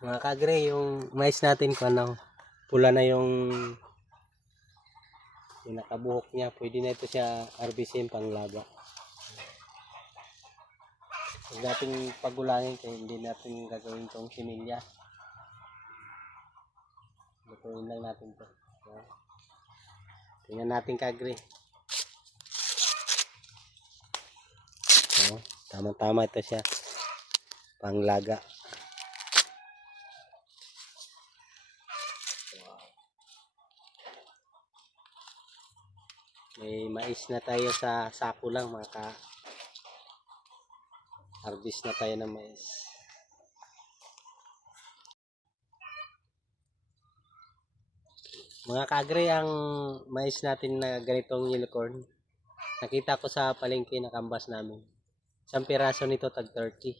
Mga kagre, yung mais natin ko ano, pula na yung nakabuhok niya. Pwede na ito siya harvestin panglaga. Huwag natin pagulangin kaya hindi natin gagawin itong similya. Lutuin lang natin ito. Tingnan natin kagre. Tama-tama ito siya. Panglaga. May mais na tayo sa sako lang, harvest na tayo ng mais. Mga kagre, ang mais natin na ganitong yellow corn, nakita ko sa palengke na kambas namin. Isang piraso nito tag 30.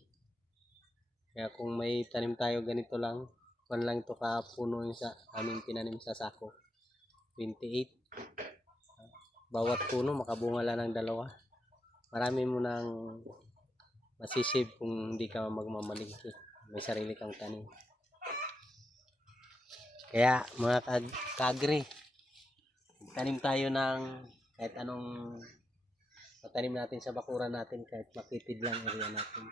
Kaya kung may tanim tayo ganito lang, kung lang ito kapuno yung sa aming tinanim sa sako. 28. Bawat puno makabunga lang ng dalawa. Marami mo nang masisave kung hindi ka magmamalingki. May sarili kang tanim. Kaya mga kagre, tanim tayo ng kahit anong matanim natin sa bakuran natin, kahit makitid lang area natin.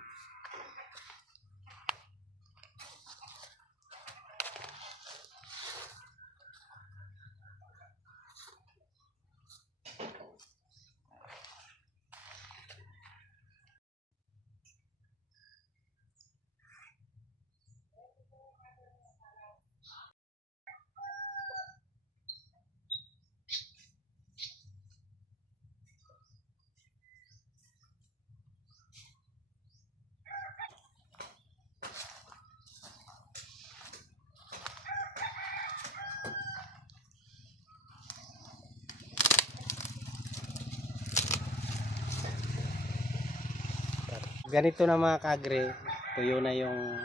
Ganito na mga kagre, tuyo na yung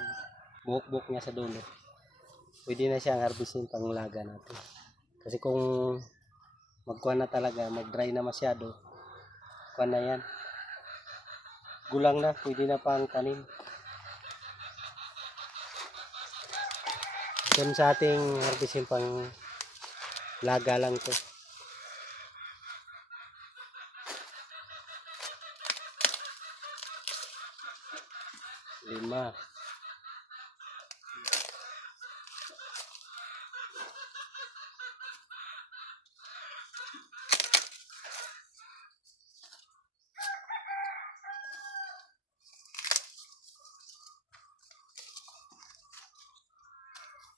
buhok-buhok niya sa dulo. Pwede na siyang harvestin panglaga natin. Kasi kung magkuha na talaga, mag-dry na masyado, kuha na yan. Gulang na, pwede na pang tanim. Yan sa ating harvestin pang laga lang to. Lima.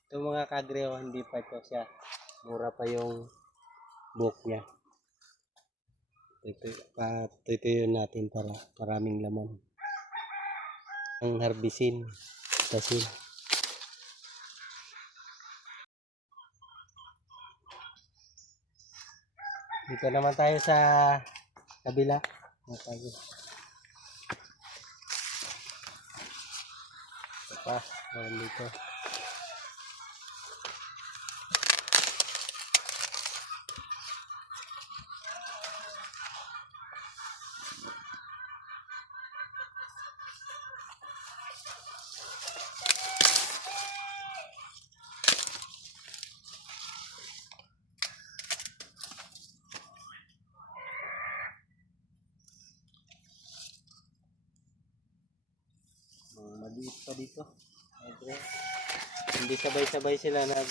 Ito mga kagre, hindi pa ito siya. Mura pa yung buhok niya. Ito yun natin para maraming laman. Ang harbisin kasi dito naman tayo sa kabila. Ito pa, dito. Maliit pa dito. Hindi sabay-sabay sila nag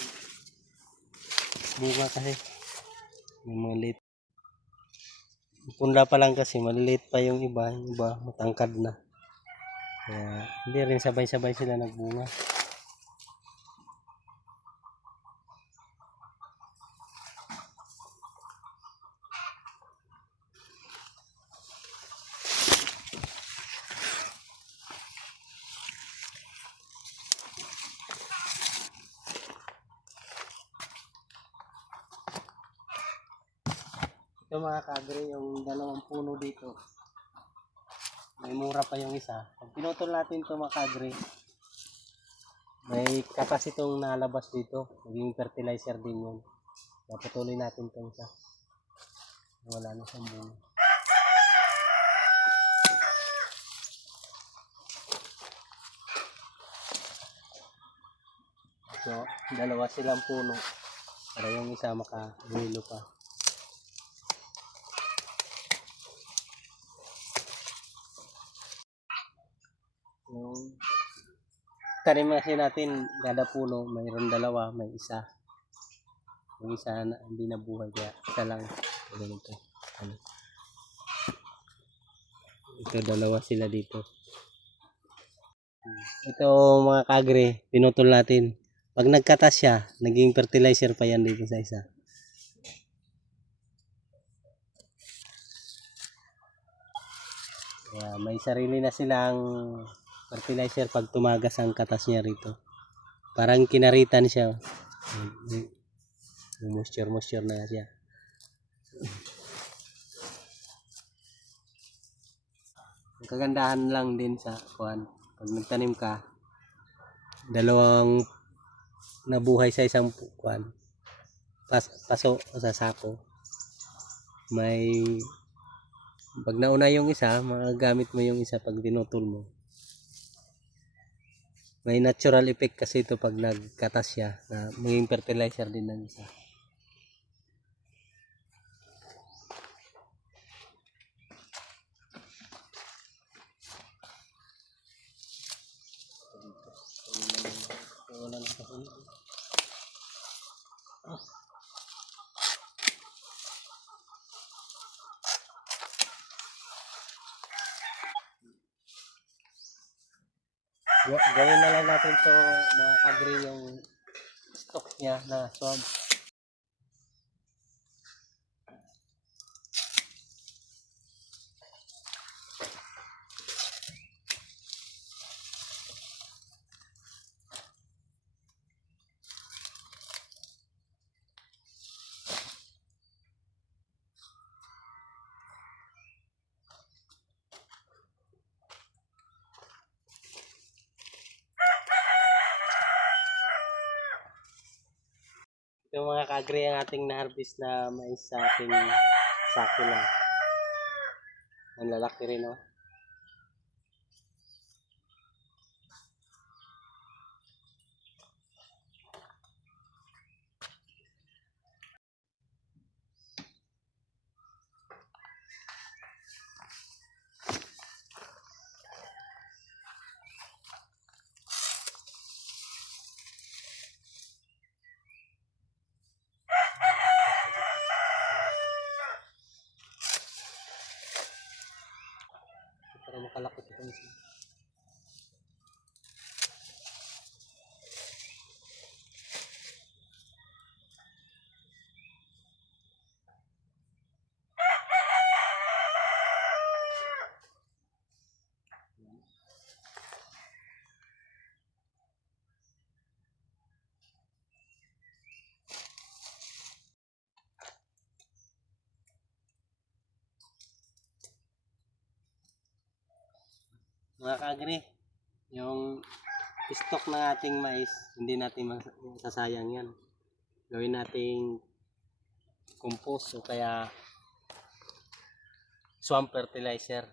bunga kasi yung maliit. Punla pa lang kasi maliliit pa yung iba matangkad na. Kaya hindi rin sabay-sabay sila nagbunga. Ito mga kagre, yung dalawang puno dito. May mura pa yung isa. Pag pinutol natin ito mga kagre, may katas itong nalabas dito. Maging fertilizer din yun. Paputuloy natin ito isa. Wala na siyang bunga. So, dalawa silang puno para yung isa makabuelo pa. Yung tanim kasi natin, kada puno, mayroon dalawa, may isa. Yung isa na hindi nabuhay, kaya isa lang. Ganito. Ano. Ito, dalawa sila dito. Ito mga kagre, pinutol natin. Pag nagkatas siya, naging fertilizer pa yan dito sa isa. Kaya may sarili na silang fertilizer pag tumagas ang katas niya rito. Parang kinaritan siya. Moisture na siya. Ang kagandahan lang din sa kuan, pag nagtanim ka, dalawang nabuhay sa isang kuan, paso sa sako. May pag nauna yung isa, magagamit mo yung isa pag dinutol mo. May natural effect kasi ito pag nagkatas siya, na maging fertilizer din ng isa. Gawin na lang natin to mga kagre, yung stock niya na swab. Ito mga kagre ang ating na-harvest na mais sa ating sako lang. Ang lalaki rin, oh. Para makalakot ito mismo. Mga kagre, yung stock ng ating mais, hindi natin masasayang yan. Gawin nating compost o kaya swamp fertilizer.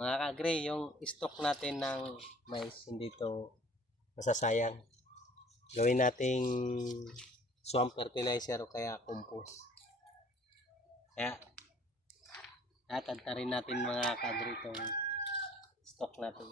Mga kagre, yung stock natin ng mais, hindi to masasayang. Gawin nating swamp fertilizer o kaya compost. Kaya tatadtarin natin mga kagre itong stock natin.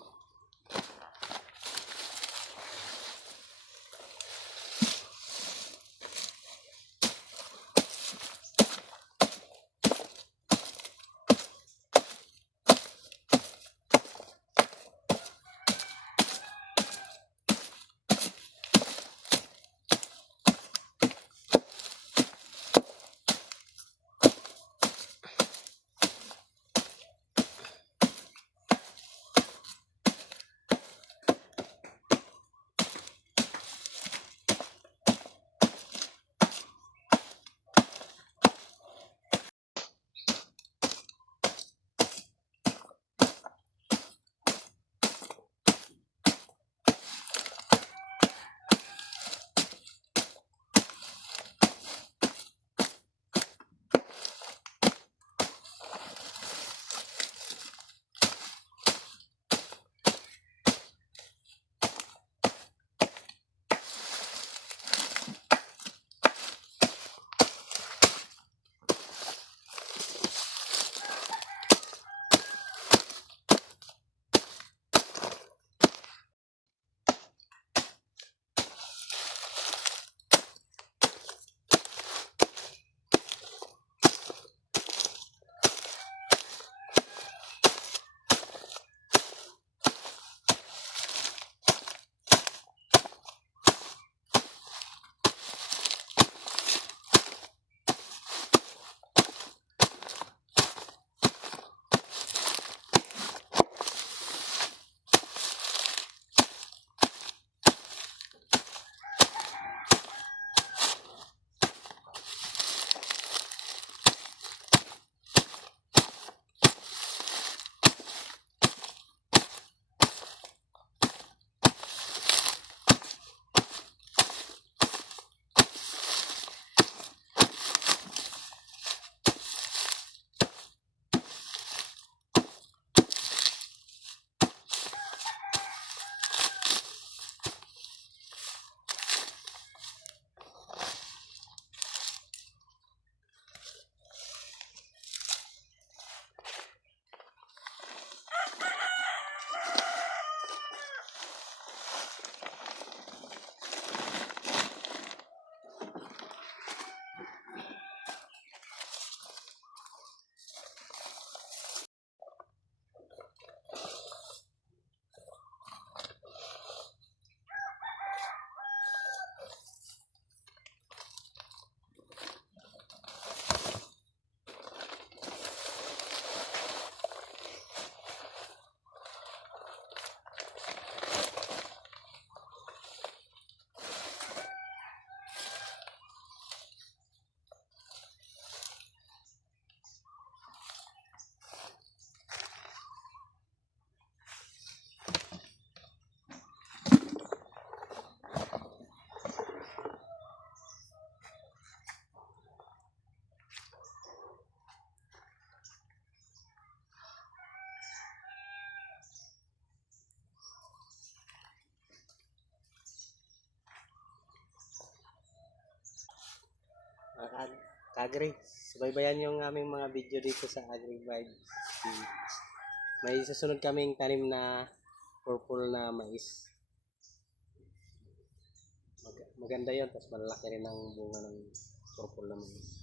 Agri. Subaybayan yung aming mga video dito sa Agri Vibes. May susunod kaming tanim na purple na mais. Maganda yun, tapos malaki rin ang bunga ng purple na mais.